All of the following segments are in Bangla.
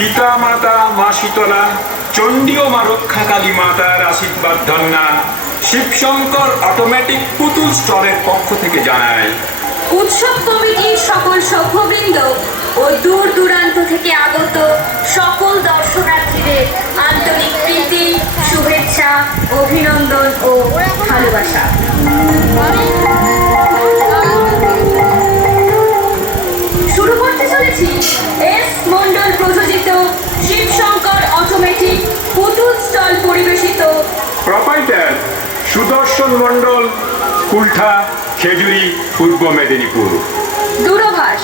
পিতা মাতা মা শীতলা, চণ্ডী ও মা রক্ষাকালী মাতার আশীর্বাদ ধন্যা শিবশঙ্কর অটোমেটিক পুতুল স্টলের পক্ষ থেকে জানায়। উৎসব কমিটির সকল সভ্যবৃন্দ ও দূর দূরান্ত থেকে আগত সকল দর্শনার্থীদের আন্তরিক প্রীতি, শুভেচ্ছা, অভিনন্দন ও ভালোবাসা। শুরু করতে চলেছি এস মন্ডল প্রযোজিত শিবশঙ্কর অটোমেটিক পুতুল স্টল পরিবেশিত প্রোপাইটার সুদর্শন মণ্ডল, কুলঠা, খেজুরি, পূর্ব মেদিনীপুর। দূরভাষ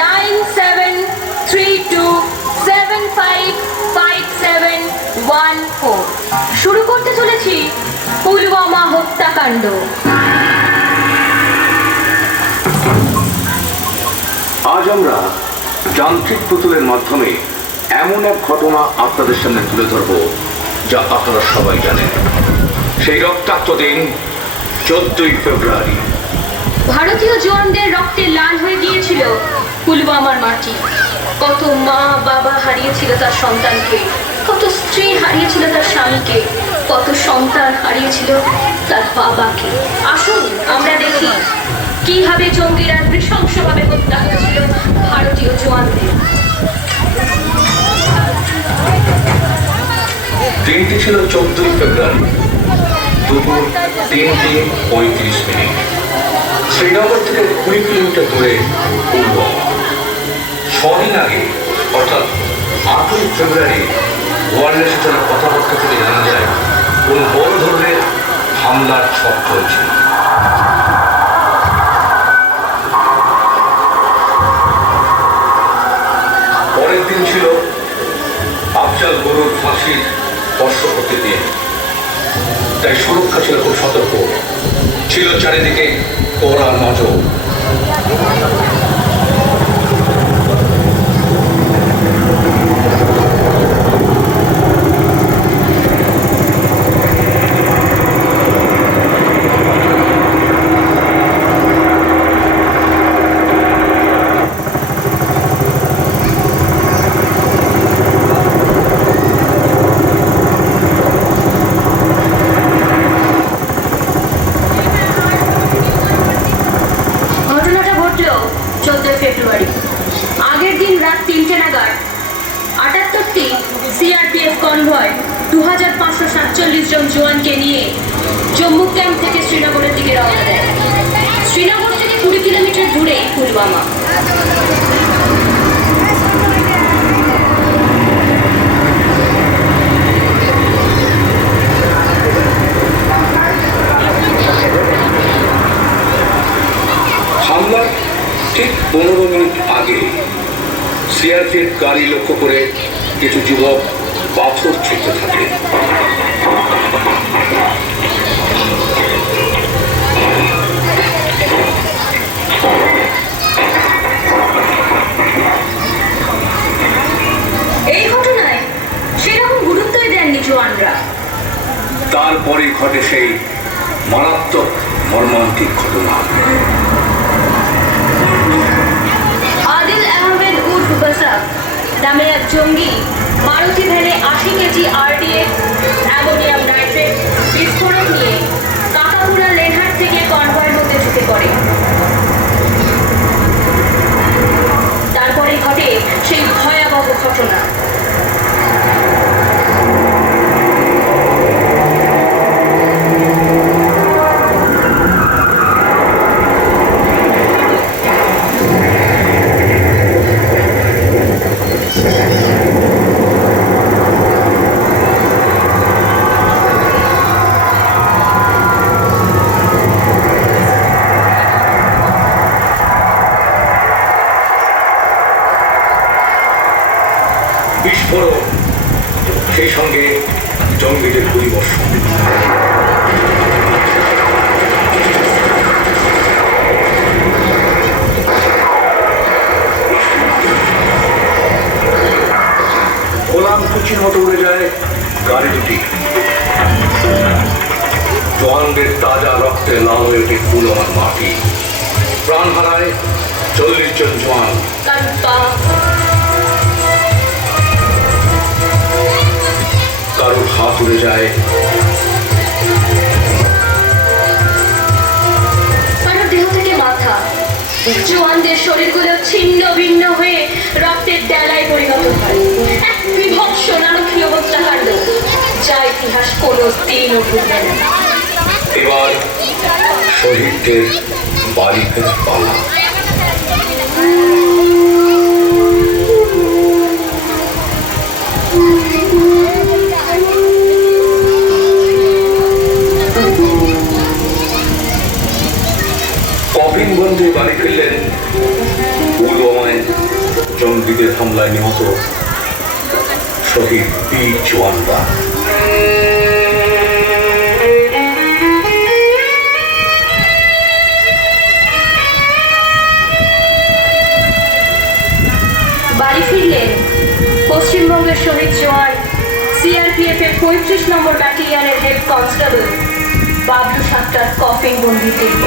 9732755714। শুরু করতে চলেছি পুলওয়ামা হত্যাকাণ্ড। আজ আমরা যান্ত্রিক পুতুলের মাধ্যমে এমন এক ঘটনা আপনাদের সামনে তুলে ধরব যা আপনারা সবাই জানেন। সেই রক্তাক্ত দিন 14ই ফেব্রুয়ারি। ভারতীয় জওয়ানদের রক্তে লাল হয়ে গিয়েছিল পুলওয়ামার মাটি। কত মা বাবা হারিয়েছিল তার সন্তানকে, কত স্ত্রী হারিয়েছিল তার স্বামীকে, কত সন্তান হারিয়েছিল তার বাবাকে। আসুন আমরা দেখি কিভাবে জঙ্গিরা নৃশংসভাবে হত্যা করেছিল ভারতীয় জওয়ানদের। দিনটি ছিল 14ই ফেব্রুয়ারি, দুপুর 3:35। শ্রীনগর থেকে 20 কিলোমিটার দূরে পুলওয়ামা। 6 দিন আগে অর্থাৎ 8ই ফেব্রুয়ারি ওয়ারলেস জনের কথাবার্তা থেকে জানা যায় কোনো বড় ধরনের হামলার ছক চলছে। পরের দিন ছিল আফজাল গরুর ফাঁসির বর্ষপূর্তি দিন, তাই সুরক্ষা ছিল খুব সতর্ক। ছিল চারিদিকে কড়া নজর। আগের দিন রাত 3টে নাগাদ 78টি সিআরপিএফ কনভয় 2547 জন জওয়ানকে নিয়ে জম্মু ক্যাম্প থেকে শ্রীনগরের দিকে রওনা দেয়। শ্রীনগর থেকে 20 কিলোমিটার দূরে পুলওয়ামা। হামলার ঠিক 15 মিনিট আগে সিআরপিএফ গাড়ি লক্ষ্য করে কিছু যুবক পাথর ছুঁড়তে থাকে। এই ঘটনায় সেরকম গুরুত্বই দেননি জওয়ানরা। তারপরে ঘটে সেই মারাত্মক মর্মান্তিক ঘটনা। আদিল আহমেদ উর্ফ বাসাক নামে এক জঙ্গি মারুতি ভ্যানে 80 কেজি আরডিএক্স অ্যামোনিয়াম নাইট্রেট বিস্ফোরক নিয়ে কাকাপুরা লেনহাট থেকে কনভয়ের মধ্যে ঢুকে পড়ে। তারপরে ঘটে সেই ভয়াবহ ঘটনা। বিস্ফোরণ, সেই সঙ্গে জঙ্গিদের গুলিবর্ষণ। গোলাম কুচির মতো উড়ে যায় গাড়ি দুটি। জওয়ানদের তাজা রক্তে লাল হয়ে ওঠে পুলওয়ামার মাটি। প্রাণ হারায় 40 জন জওয়ান। পুড়ে যায়। কারো দেহ থেকে মাথা, জওয়ানদের শরীরগুলো ছিন্ন ভিন্ন হয়ে রক্তের ডেলায় পরিণত হয়। এক বিভৎস নারকীয় হত্যাকাণ্ড, যা ইতিহাস কোনো দিনও ভুলবে না। এবার শহীদদের বাড়ি ফেরার পালা। কফিন বন্ধে বাড়ি ফিরলেন পুলওয়ামায় জঙ্গিদের হামলায় নিহত শহীদ বীর জওয়ানরা। বাড়ি ফিরলেন পশ্চিমবঙ্গের শহীদ জওয়ান সিআরপিএফ এর 35 নম্বর ব্যাটালিয়নের head constable Bablu Sattar coffin বন্দি দেহ।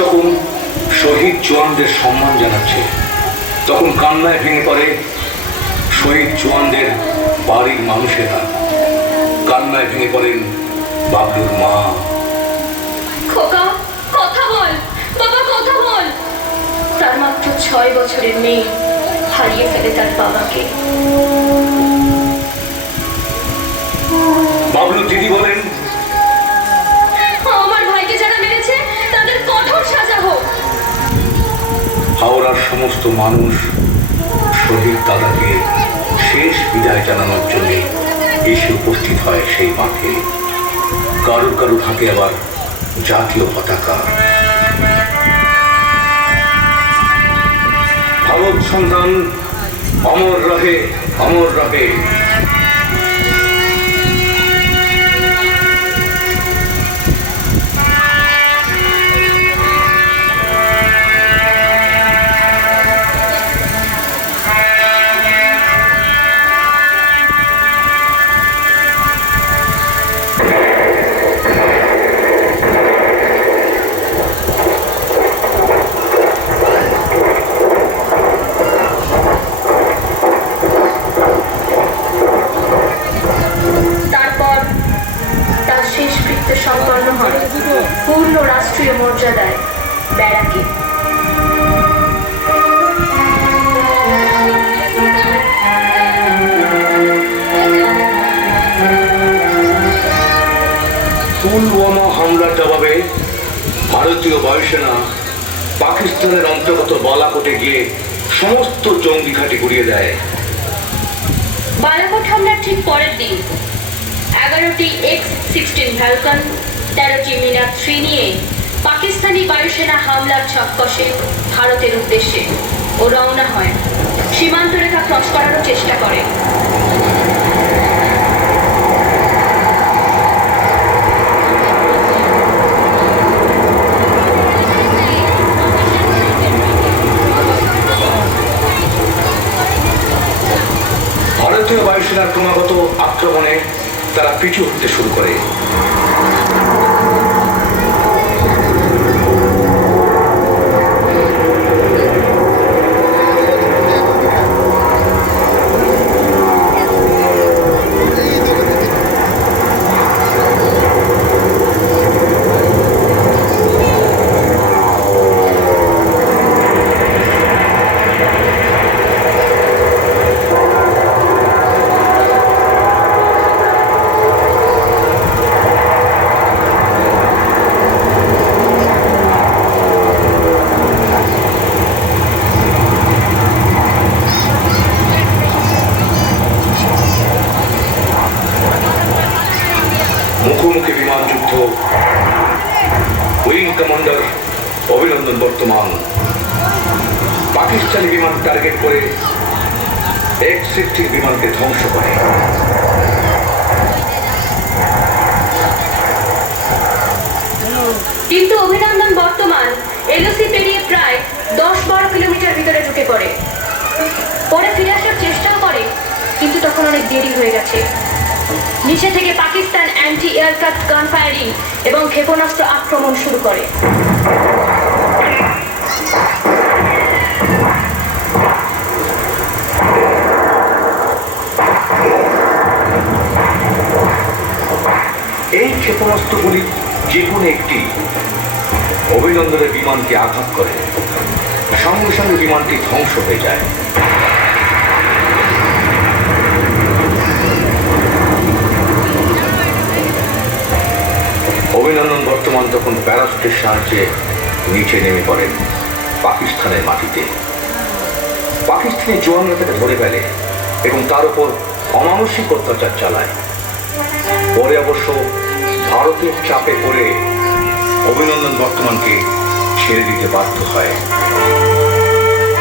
যখন শহীদ জওয়ানদের সম্মান জানাচ্ছে, তখন কান্নায় ভেঙে পড়ে শহীদ জওয়ানদের বাড়ির মানুষেরা। কান্নায় ভেঙে পড়েন বাবলুর মা। খোকা, কথা বল বাবা, কথা বল। তার মাত্র 6 বছরের মেয়ে হারিয়ে ফেলে তার বাবাকে। বাবলু দিদি বলেন, আমার ভাইকে যারা মেরেছে তাদের কঠোর সাজা হোক। হাওড়ার সমস্ত মানুষ শহীদ দাদাকে শেষ বিদায় জানানোর জন্য এসে উপস্থিত হয় সেই মাঠে। কারুর কারুর হাতে আবার জাতীয় পতাকা। ভারত সন্তান অমর রহে, অমর রহে। সম্পন্ন হয় পূর্ণ রাষ্ট্রীয় মর্যাদায় ব্যারাকে। পুলওয়ামা হামলার জবাবে ভারতীয় বায়ুসেনা পাকিস্তানের অন্তর্গত বালাকোটে গিয়ে সমস্ত জঙ্গি ঘাঁটি গুড়িয়ে দেয়। বালাকোট হামলার ঠিক পরের দিন 11টি X-16 ভ্যালকন, 13টি মিনার 3 নিয়ে পাকিস্তানি বায়ুসেনা হামলার ছক কষে ভারতের উদ্দেশ্যে ও রওনা হয়। সীমান্ত রেখা ক্রস করারও চেষ্টা করে। ভারতীয় বায়ুসেনার ক্রমাগত আক্রমণে তারা পিছু হতে শুরু করে। মুখোমুখি বিমান যুদ্ধ। উইং কমান্ডার অভিনন্দন বর্তমান পাকিস্তানি বিমান টার্গেট করে X-16 বিমানকে ধ্বংস করে। হয়ে গেছে। নিচে থেকে পাকিস্তান অ্যান্টি এয়ারক্রাফট গান ফায়ারিং এবং ক্ষেপণাস্ত্র আক্রমণ শুরু করে। এই ক্ষেপণাস্ত্রগুলির যে কোনো একটি অভিনন্দনের বিমানকে আঘাত করে, সঙ্গে সঙ্গে বিমানটি ধ্বংস হয়ে যায়। অভিনন্দন বর্তমান তখন প্যারাশুটের সাহায্যে নিচে নেমে পড়েন পাকিস্তানের মাটিতে। পাকিস্তানি জওয়ানরা তাকে ধরে ফেলে এবং তার উপর অমানসিক অত্যাচার চালায়। পরে অবশ্য ভারতের চাপে পড়ে অভিনন্দন বর্তমানকে ছেড়ে দিতে বাধ্য হয়।